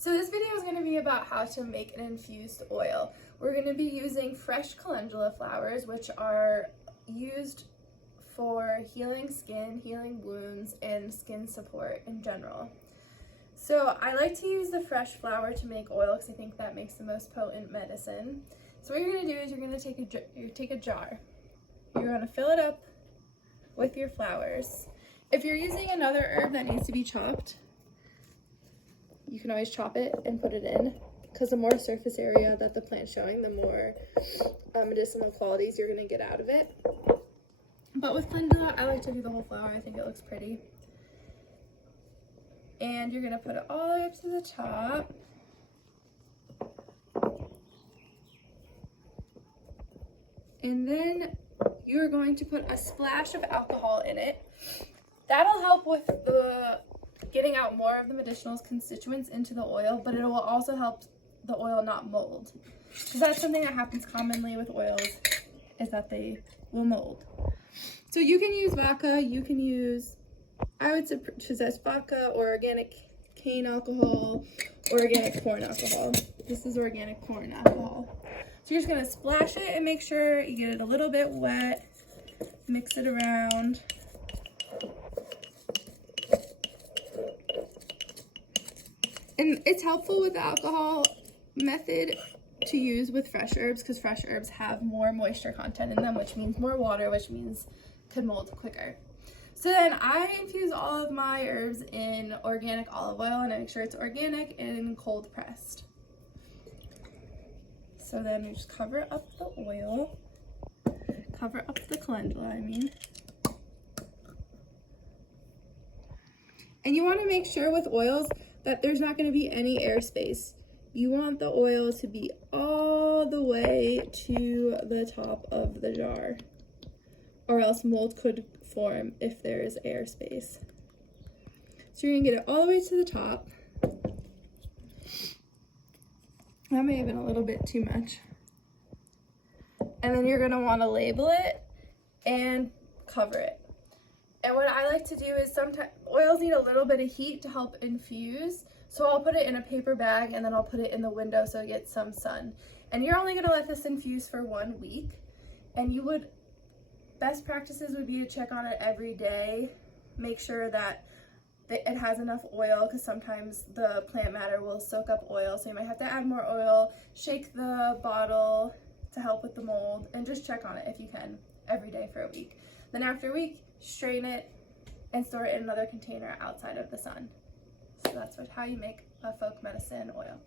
So this video is going to be about how to make an infused oil. We're going to be using fresh calendula flowers, which are used for healing skin, healing wounds, and skin support in general. So I like to use the fresh flower to make oil because I think that makes the most potent medicine. So what you're going to do is you're going to take a jar. You're going to fill it up with your flowers. If you're using another herb that needs to be chopped, you can always chop it and put it in, because the more surface area that the plant's showing, the more medicinal qualities you're going to get out of it. But with calendula, I like to do the whole flower. I think it looks pretty. And you're going to put it all the way up to the top. And then you're going to put a splash of alcohol in it. That'll help with the getting out more of the medicinal constituents into the oil, but it will also help the oil not mold. Because that's something that happens commonly with oils, is that they will mold. So you can use vodka, you can use, I would suggest vodka or organic cane alcohol or organic corn alcohol. This is organic corn alcohol. So you're just going to splash it and make sure you get it a little bit wet, mix it around. And it's helpful with the alcohol method to use with fresh herbs, because fresh herbs have more moisture content in them, which means more water, which means could mold quicker. So then I infuse all of my herbs in organic olive oil, and I make sure it's organic and cold pressed. So then you just cover up the oil, cover up the calendula, And you want to make sure with oils that there's not going to be any airspace. You want the oil to be all the way to the top of the jar, or else mold could form if there is airspace. So you're going to get it all the way to the top. That may have been a little bit too much. And then you're going to want to label it and cover it. And what I like to do is sometimes oils need a little bit of heat to help infuse. So I'll put it in a paper bag and then I'll put it in the window so it gets some sun. And you're only gonna let this infuse for 1 week. And best practices would be to check on it every day. Make sure that it has enough oil, because sometimes the plant matter will soak up oil. So you might have to add more oil, shake the bottle to help with the mold, and just check on it if you can every day for a week. Then after a week, strain it and store it in another container outside of the sun. So that's how you make a folk medicine oil.